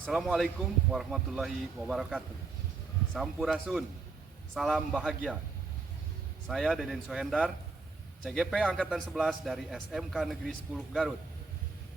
Assalamualaikum warahmatullahi wabarakatuh. Sampurasun, salam bahagia. Saya Deden Sohendar, CGP Angkatan 11 dari SMK Negeri 10 Garut.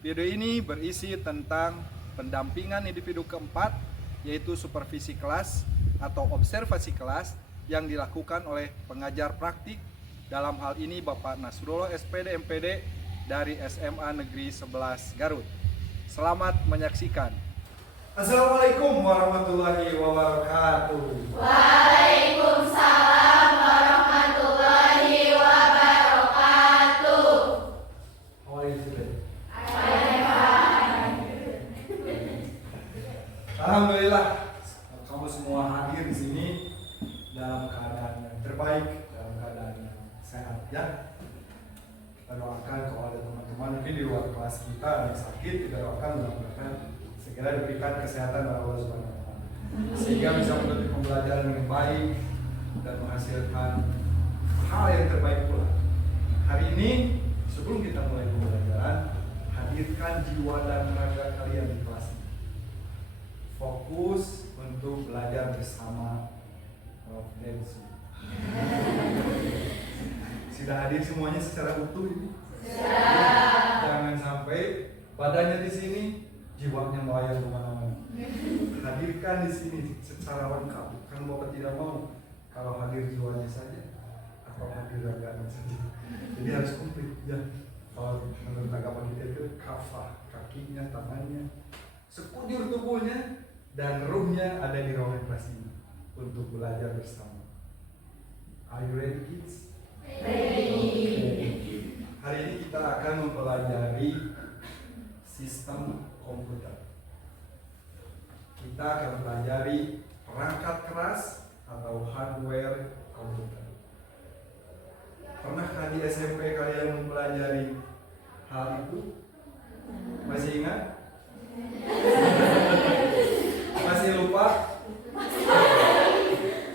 Video ini berisi tentang pendampingan individu keempat, yaitu supervisi kelas atau observasi kelas yang dilakukan oleh pengajar praktik. Dalam hal ini Bapak Nasrullah SPD MPD dari SMA Negeri 11 Garut. Selamat menyaksikan. Assalamualaikum warahmatullahi wabarakatuh. Waalaikumsalam warahmatullahi wabarakatuh. How are you today? Alhamdulillah, kamu semua hadir di sini dalam keadaan yang terbaik, dalam keadaan yang sehat, ya. Kita doakan kalau ada teman-teman mungkin di luar kelas kita yang sakit, kita doakan mudah-mudahan segera diberikan kesehatan oleh Allah Subhanahu wa Ta'ala, sehingga bisa menuntut pembelajaran yang baik dan menghasilkan hal yang terbaik pula. Hari ini sebelum kita mulai pembelajaran, hadirkan jiwa dan raga kalian di kelas ini. Fokus untuk belajar bersama Prof. Densu. Sudah hadir semuanya secara utuh ini? Jangan sampai badannya di sini, jiwanya melayang kemana-mana. Hadirkan di sini secara lengkap. Kan Bapak tidak mau kalau hadir jiwanya saja atau hadir raganya saja. Jadi harus komplit, ya. Kalau menurut agama kita itu kafah, kakinya, tangannya, sekujur tubuhnya dan ruhnya ada di ruangan kelas ini untuk belajar bersama. Are you ready, kids? Ready. Hari ini kita akan mempelajari sistem komputer. Kita akan pelajari perangkat keras atau hardware komputer. Pernahkah di SMP kalian mempelajari hal itu? Masih ingat? Masih lupa?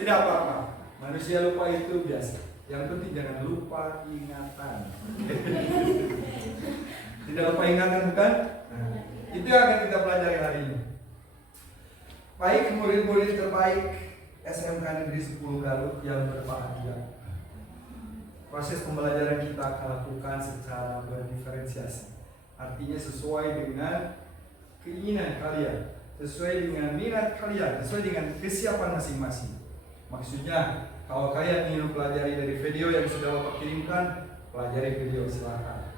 Tidak apa-apa. Manusia lupa itu biasa. Yang penting jangan lupa ingatan. Tidak lupa ingatan, bukan? Nah, itu yang akan kita pelajari hari ini. Baik murid-murid terbaik SMK Negeri 10 Garut yang berbahagia. Proses pembelajaran kita akan lakukan secara berdiferensiasi. Artinya sesuai dengan keinginan kalian, sesuai dengan minat kalian, sesuai dengan kesiapan masing-masing. Maksudnya, kalau kalian ingin mempelajari dari video yang sudah Bapak kirimkan, pelajari video, silakan.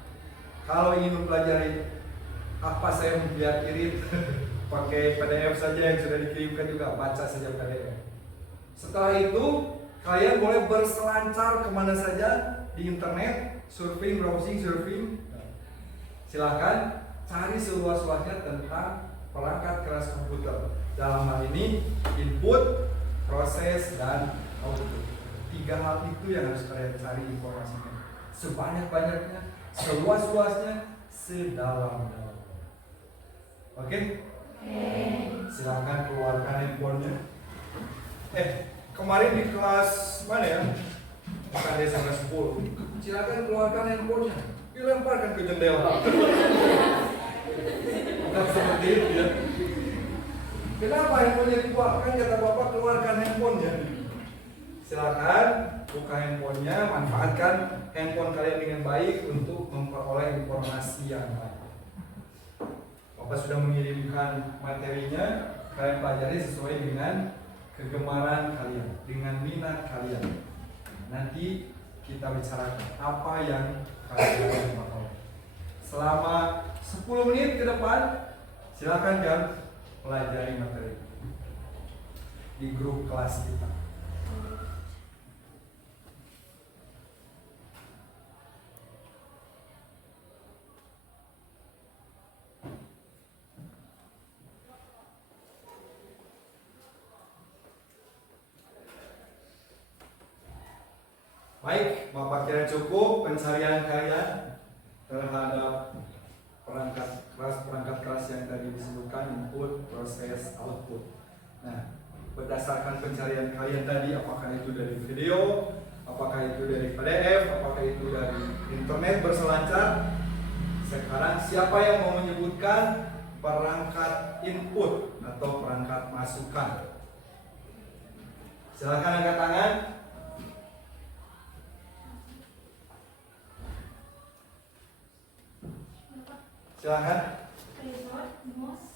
Kalau ingin mempelajari apa saya biar irit, pakai PDF saja yang sudah dikirimkan juga, baca saja PDF. Setelah itu, kalian boleh berselancar kemana saja di internet, surfing, browsing, surfing. Silakan cari seluas-luasnya tentang perangkat keras komputer. Dalam hal ini, input, proses, dan output. 3 hal itu yang harus kalian cari informasinya. Sebanyak-banyaknya, seluas-luasnya, sedalam-dalamnya. Oke? Silakan keluarkan handphonenya. Kemarin di kelas mana ya? KD sampai 10. Silakan keluarkan handphonenya. Dilemparkan ke jendela. Bukan seperti itu ya. Kenapa handphonenya dikeluarkan? Kata Bapak keluarkan handphonenya. Silakan buka handphonenya, manfaatkan handphone kalian dengan baik untuk memperoleh informasi yang baik. Bapak sudah mengirimkan materinya, kalian pelajari sesuai dengan kegemaran kalian, dengan minat kalian. Nanti kita bicarakan apa yang kalian peroleh. Selama 10 menit ke depan, silakan jam pelajari materi di grup kelas kita. Baik, Bapak kira cukup pencarian kalian terhadap perangkat keras yang tadi disebutkan, input, proses, output. Nah, berdasarkan pencarian kalian tadi, apakah itu dari video, apakah itu dari PDF, apakah itu dari internet berselancar, sekarang siapa yang mau menyebutkan perangkat input atau perangkat masukan. Silakan angkat tangan. Silakan. Keyboard, mouse,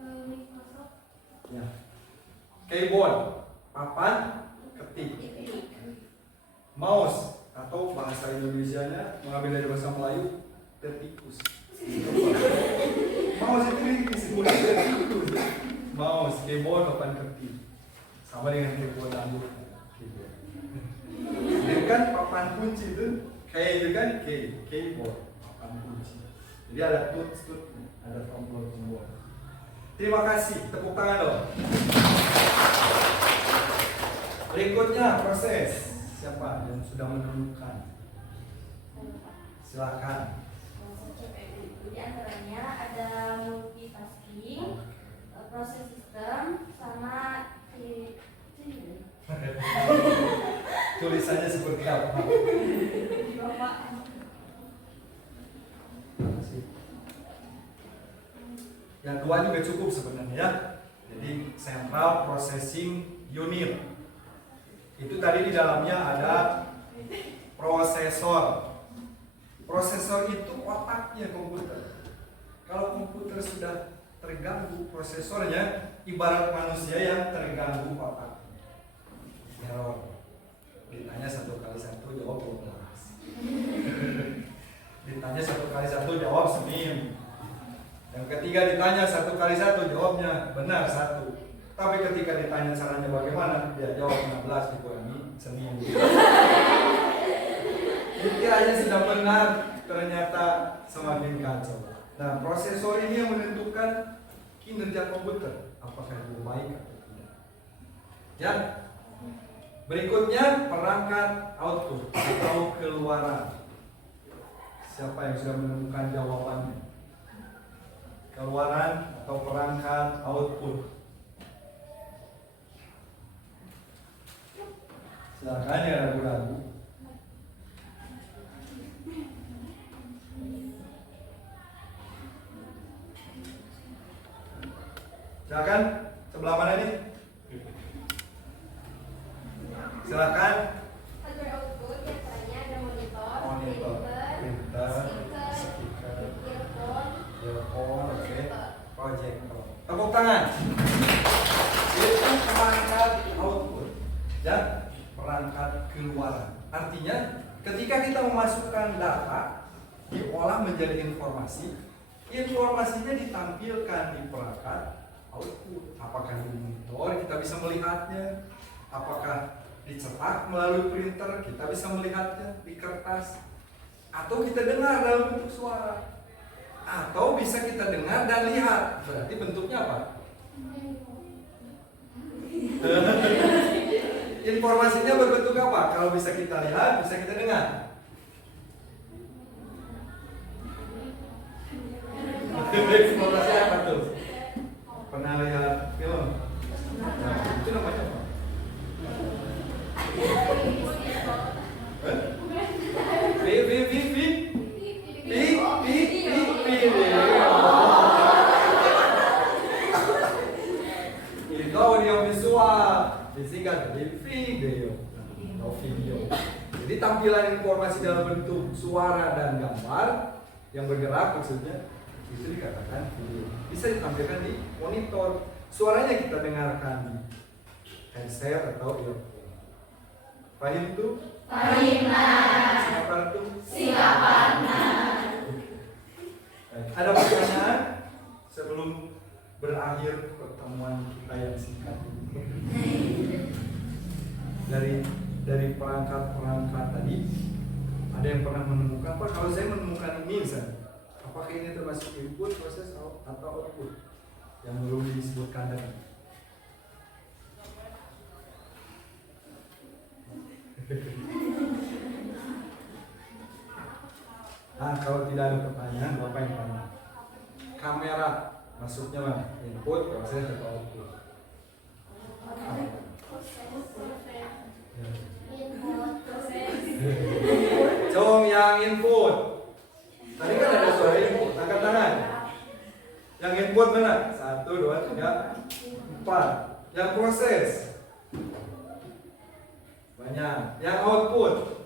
Microsoft, Ya. Keyboard, papan ketik. Mouse atau bahasa Indonesianya mengambil dari bahasa Melayu tertikus. Mouse itu disebut tertikus. Mouse, keyboard, papan ketik. Sama dengan keyboard rambut. Ini kan papan kunci itu, kayak itu kan keyboard, papan kunci. Jadi ada tools, ada tombol-tombol. Terima kasih, tepuk tangan dong. Berikutnya proses. Siapa yang sudah menemukan? Silakan. Di antaranya ada multitasking, proses sistem, sama Tulisannya seperti apa? Yang dua juga cukup sebenarnya ya. Jadi Central Processing Unit. Itu tadi di dalamnya ada prosesor. Prosesor itu otaknya komputer. Kalau komputer sudah terganggu prosesornya, ibarat manusia yang terganggu otak. Error. Ditanya 1 kali 1 jawab 12. Ditanya 1 kali 1 jawab senin. Yang ketiga ditanya 1 kali 1 jawabnya benar 1. Tapi ketika ditanya caranya bagaimana, dia jawab 16 dikurangi senin. Dikiranya sudah benar, ternyata semakin kacau. Nah, prosesor ini yang menentukan kinerja komputer, apakah itu baik atau tidak. Ya. Berikutnya perangkat output atau keluaran. Siapa yang sudah menemukan jawabannya? Keluaran atau perangkat output. Silakan ya ragu-ragu. Silakan, sebelah mana nih? Silakan. hardware output diantaranya ada monitor, Monitor, printer, speaker, speaker, earphone, earphone, oke, projector. Tepuk tangan. Itu perangkat output dan perangkat keluaran. Artinya, ketika kita memasukkan data, diolah menjadi informasi, informasinya ditampilkan di perangkat output. Apakah di monitor kita bisa melihatnya, apakah dicetak melalui printer kita bisa melihatnya di kertas, atau kita dengar dalam bentuk suara, atau bisa kita dengar dan lihat. Berarti bentuknya apa? Informasinya berbentuk apa? Kalau bisa kita lihat, bisa kita dengar. Informasi apa tuh? Pernah lihat film? Nah, itu namanya apa? Itu audio visual, disingkat jadi video atau video. Jadi tampilan informasi dalam bentuk suara dan gambar yang bergerak maksudnya itu dikatakan video. Bisa ditampilkan di monitor. Suaranya kita dengarkan di headset atau earphone. Paham tuh? Siapa tuh? Ada pertanyaan sebelum berakhir pertemuan kita yang singkat ini? Dari perangkat-perangkat tadi, ada yang pernah menemukan apa? Kalau saya menemukan ini misalnya, apakah ini termasuk input, proses atau output yang belum disebutkan tadi? Nah, kalau tidak ada pertanyaan, Bapak yang tanya. Kamera masuknya mana? Input, proses, atau output? Cong yang input. Tadi kan ada suara input, angkat tangan. Yang input mana? 1, 2, 3, 4. Yang proses banyak. Yang output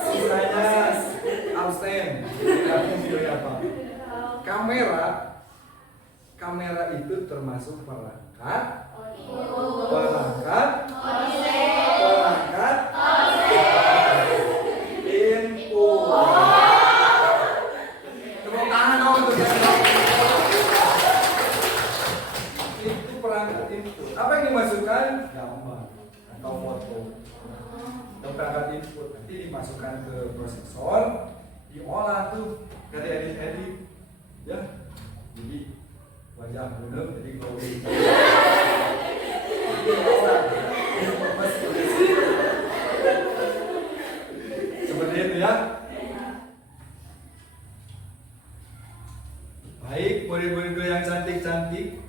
sisanya absen. Kamu pilih apa? Kamera itu termasuk perangkat input. Tepuk tangan dong untuk yang itu perangkat input. Apa yang dimasukkan? Gambar atau foto. Itu perangkat input. Nanti dimasukkan ke prosesor, diolah tuh dari edit-edit, ya. Jadi wajah bener, jadi glowing. Seperti itu ya. Baik, murid-murid gue yang cantik-cantik.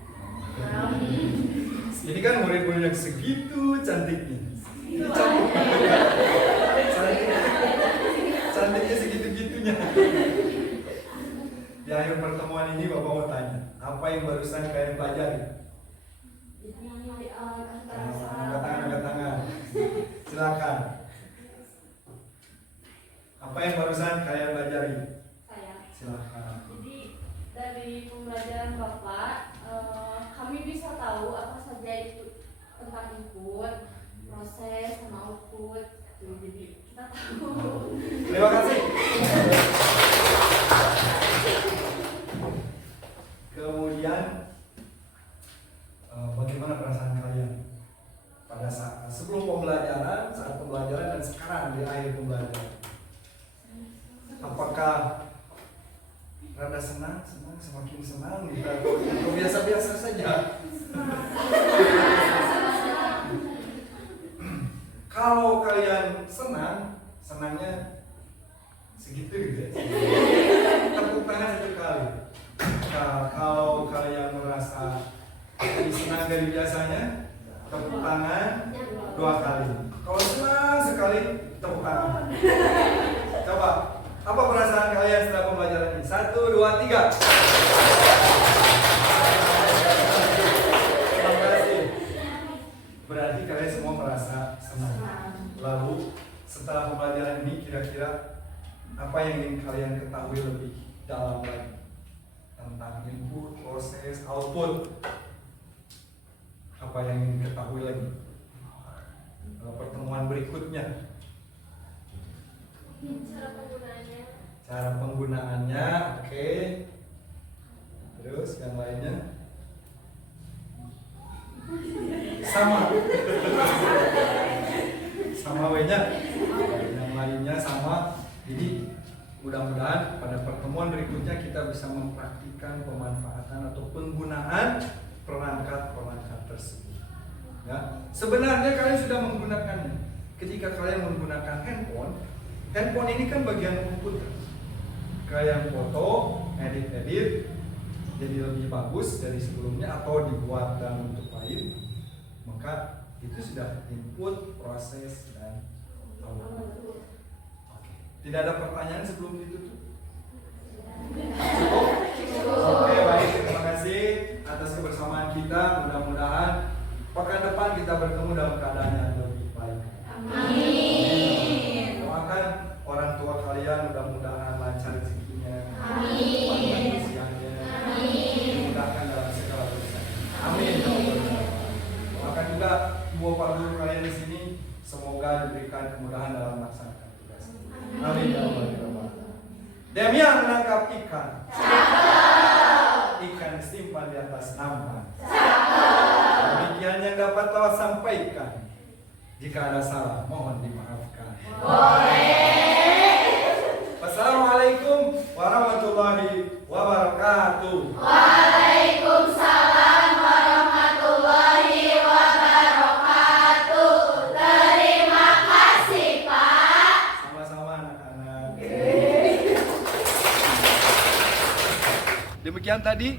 Ini kan murid-murid yang segitu cantiknya. Ini cantiknya segitu-gitunya. Di akhir pertemuan ini Bapak mau tanya, apa yang barusan kalian pelajari? Angkat tangan. Silakan. Apa yang barusan kalian pelajari? Saya. Silakan. Jadi dari pembelajaran Bapak, kami bisa tahu apa saja itu tentang input, proses, sama output. Jadi kita tahu. Terima kasih. Kemudian bagaimana perasaan kalian pada saat sebelum pembelajaran, saat pembelajaran, dan sekarang di akhir pembelajaran? Apakah rada senang, semakin senang gitu, atau biasa-biasa saja? Kalau kalian senang, senangnya segitu gitu ya. Tepuk tangan satu kali. Kalau kalian merasa lebih senang dari biasanya, tepuk tangan 2 kali. Kalau senang sekali, tepuk tangan. Coba, apa perasaan kalian setelah pembelajaran ini? 1, 2, 3. Terima kasih. Berarti kalian semua merasa senang. Lalu setelah pembelajaran ini, kira-kira apa yang ingin kalian ketahui lebih dalam lagi tentang input, proses, output? Apa yang ingin ketahui lagi pertemuan berikutnya? Cara penggunaannya, oke. Terus yang lainnya sama W-nya, yang lainnya sama. Jadi mudah-mudahan pada pertemuan berikutnya kita bisa mempraktikkan pemanfaatan atau penggunaan perangkat-perangkat tersebut. Ya, sebenarnya kalian sudah menggunakannya. Ketika kalian menggunakan handphone ini kan bagian komputer. Kalian foto, edit, jadi lebih bagus dari sebelumnya atau dibuat dalam bentuk lain, maka itu sudah input, proses, dan output. Tidak ada pertanyaan sebelum ditutup? Cukup? Oke, baik, terima kasih atas kebersamaan kita. Mudah-mudahan pekan depan kita bertemu dalam keadaan yang lebih baik. Amin. Doakan orang tua kalian mudah-mudahan lancar rezekinya. Amin. Dimudahkan dalam segala urusan. Amin. Doakan juga ibu bapak guru kalian di sini, semoga diberikan kemudahan dalam melaksanakan tugas. Amin ya Allah. Demian menangkap ikan. Ikan disimpan di atas nampan. Demikian yang dapat Tawa sampaikan. Jika ada salah, mohon dimaafkan. Wassalamualaikum warahmatullahi wabarakatuh. Waalaikumsalam warahmatullahi wabarakatuh. Terima kasih, Pak. Sama-sama anak-anak. Demikian tadi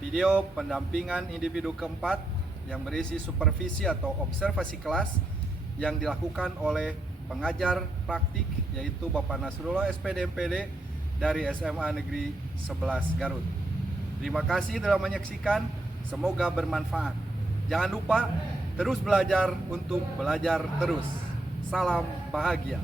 video pendampingan individu keempat yang berisi supervisi atau observasi kelas yang dilakukan oleh pengajar praktik yaitu Bapak Nasrullah SPD MPD dari SMA Negeri 11 Garut. Terima kasih telah menyaksikan, semoga bermanfaat. Jangan lupa terus belajar untuk belajar terus. Salam bahagia.